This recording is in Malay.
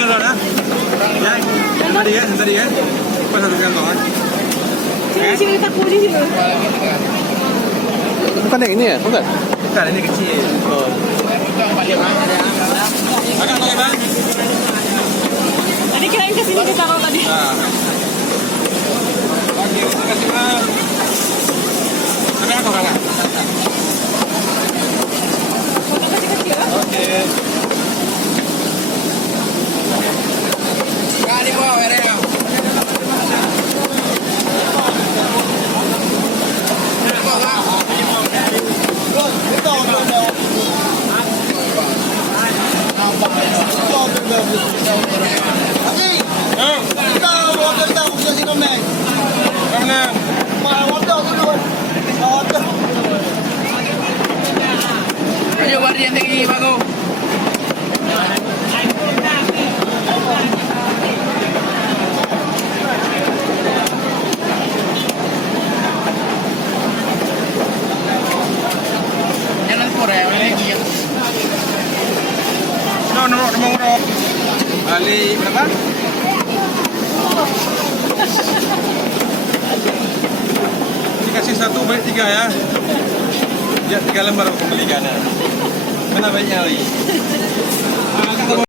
Tiga orang lah. Ya, tadi kan. Pas satu kantong kan. Sini takut di sini. Bukan yang ini ya? Bukan? Bukan, ini kecil. Oh. Agak boleh bang? Tadi kirain ke sini kita taruh tadi. Nah. Oke, terima kasih bang. Ada apa kakak? Foto kecil-kecil. Oke. Kak, di bawah ya. Ayo bari yang tinggi bagus. Jangan Korea lagi ya. No. Ali berapa? Dikasih 1 balik 3 ya. Ya 3 lembar aku belikan ya. Mana baiknya lagi?